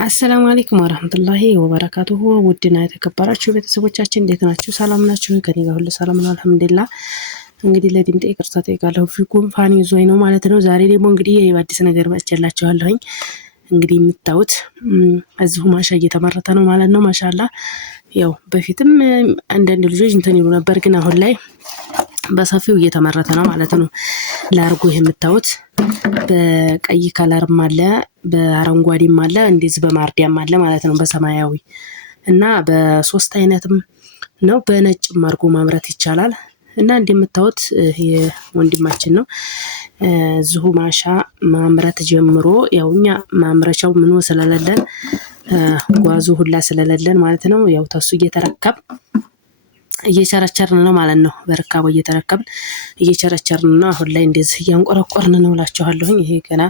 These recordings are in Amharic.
አሰላሙ አለይኩም ወራህመቱላሂ ወበረካቱሁ። ውድና የተከበራችሁ ቤተሰቦቻችን እንዴት ናችሁ? ሰላም ናችሁ? ከኔ ጋር ሁሉ ሰላም ነው አልሐምዱሊላህ። እንግዲህ ለድምጤ ይቅርታ ጠይቃለሁ። ጉንፋን ይዞኝ ነው ማለት ነው። ዛሬ ደግሞ እንግዲህ አዲስ ነገር መጥቼላችኋለሁኝ። እንግዲህ የምታዩት እዚሁ ማሻ እየተመረተ ነው ማለት ነው። ማሻአላ ያው በፊትም አንዳንድ ልጆች እንትን ይሉ ነበር፣ ግን አሁን ላይ በሰፊው እየተመረተ ነው ማለት ነው። ላርጎ የምታዩት በቀይ ከለርም አለ፣ በአረንጓዴም አለ፣ እንደዚህ በማርዲያም አለ ማለት ነው። በሰማያዊ እና በሶስት አይነትም ነው። በነጭም አርጎ ማምረት ይቻላል። እና እንደምታዩት ይሄ ወንድማችን ነው እዚሁ ማሻ ማምረት ጀምሮ፣ ያው እኛ ማምረቻው ምኑ ስለሌለን ጓዙ ሁላ ስለሌለን ማለት ነው። ያው ተሱ እየቸረቸርን ነው ማለት ነው። በርካቦ እየቸረቸርን ነው። አሁን ላይ እንደዚህ እያንቆረቆርን ነው እላችኋለሁኝ። ይሄ ገና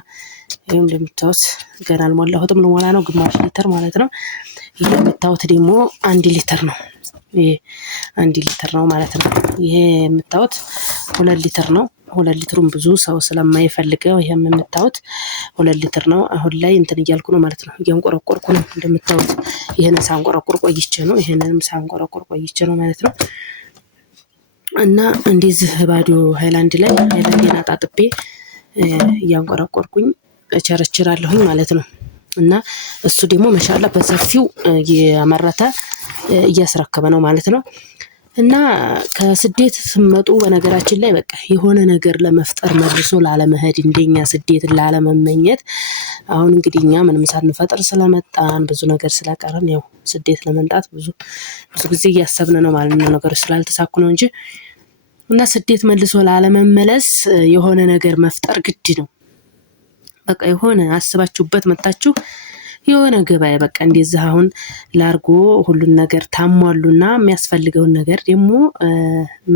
ይሄም እንደምታዩት ገና አልሞላሁትም፣ ልሞላ ነው፣ ግማሽ ሊትር ማለት ነው። ይሄ የምታዩት ደግሞ 1 ሊትር ነው። ይሄ 1 ሊትር ነው ማለት ነው። ይሄ የምታዩት 2 ሊትር ነው። 2 ሊትሩን ብዙ ሰው ስለማይፈልገው ይሄም የምታዩት 2 ሊትር ነው። አሁን ላይ እንትን እያልኩ ነው ማለት ነው። እያንቆረቆርኩ ነው እንደምታዩት። ይሄንን ሳንቆረቆር ቆይቼ ነው፣ ይሄንንም ሳንቆረቆር ቆይቼ ነው ማለት ነው። እና እንደዚህ ባዶ ሃይላንድ ላይ ሃይላንዴን አጣጥቤ እያንቆረቆርኩኝ እቸረችራለሁኝ ማለት ነው። እና እሱ ደግሞ ማሻአላ በሰፊው እያመረተ እያስረከበ ነው ማለት ነው። እና ከስደት ስመጡ በነገራችን ላይ በቃ የሆነ ነገር ለመፍጠር መልሶ ላለመሄድ፣ እንደኛ ስደት ላለመመኘት። አሁን እንግዲህ እኛ ምንም ሳንፈጥር ስለመጣን ብዙ ነገር ስለቀረን ያው ስደት ለመምጣት ብዙ ጊዜ እያሰብን ነው ማለት ነው። ነገሮች ስላልተሳኩ ነው እንጂ እና ስደት መልሶ ላለመመለስ የሆነ ነገር መፍጠር ግድ ነው። በቃ የሆነ አስባችሁበት መጣችሁ የሆነ ገበያ በቃ እንደዚህ አሁን ላርጎ ሁሉን ነገር ታሟሉና የሚያስፈልገውን ነገር ደግሞ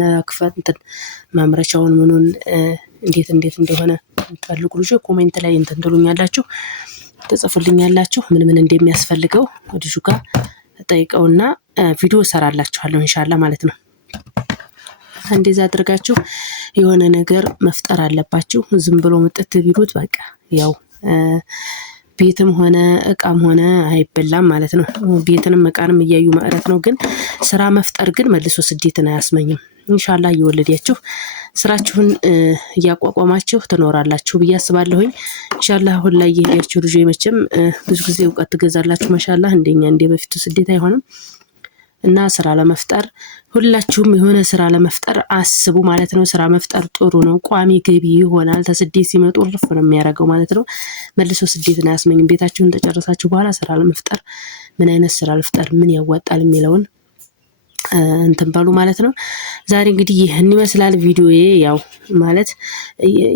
መክፈት እንትን ማምረቻውን ምኑን እንዴት እንደሆነ የምትፈልጉ ልጆች ኮሜንት ላይ እንትን ትሉኛላችሁ፣ ትጽፉልኛላችሁ። ምን እንደሚያስፈልገው ልጁ ጋር ጠይቀውና ቪዲዮ እሰራላችኋለሁ ኢንሻአላህ ማለት ነው። እንደዛ አድርጋችሁ የሆነ ነገር መፍጠር አለባችሁ። ዝም ብሎ ምጥት ቢሉት በቃ ያው ቤትም ሆነ እቃም ሆነ አይበላም ማለት ነው። ቤትንም እቃንም እያዩ ማዕረት ነው። ግን ስራ መፍጠር ግን መልሶ ስደትን አያስመኝም። ኢንሻአላህ እየወለዳችሁ ስራችሁን እያቋቋማችሁ ትኖራላችሁ ብዬ አስባለሁኝ። ኢንሻአላህ አሁን ላይ የሄዳችሁ ልጆች መቼም ብዙ ጊዜ እውቀት ትገዛላችሁ። ማሻአላህ እንደኛ በፊቱ ስደት አይሆንም። እና ስራ ለመፍጠር ሁላችሁም የሆነ ስራ ለመፍጠር አስቡ ማለት ነው። ስራ መፍጠር ጥሩ ነው። ቋሚ ገቢ ይሆናል። ተስደት ሲመጡ ርፍ ነው የሚያደርገው ማለት ነው። መልሶ ስደትን አያስመኝም። ቤታችሁን ተጨረሳችሁ በኋላ ስራ ለመፍጠር ምን አይነት ስራ ልፍጠር፣ ምን ያዋጣል የሚለውን እንትን በሉ ማለት ነው። ዛሬ እንግዲህ ይህን ይመስላል ቪዲዮዬ። ያው ማለት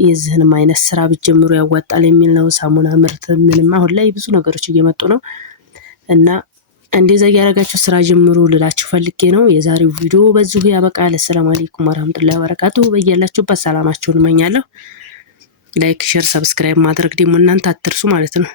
የዚህንም አይነት ስራ ብትጀምሩ ያዋጣል የሚል ነው። ሳሙና ምርት ምንም አሁን ላይ ብዙ ነገሮች እየመጡ ነው እና እንደዛ ያደረጋችሁ ስራ ጀምሩ ልላችሁ ፈልጌ ነው። የዛሬው ቪዲዮ በዚሁ ያበቃል። ሰላም አለይኩም ወራህመቱላሂ ወበረካቱሁ። በያላችሁበት ሰላማችሁን እመኛለሁ። ላይክ፣ ሼር፣ ሰብስክራይብ ማድረግ ደግሞ እናንተ አትርሱ ማለት ነው።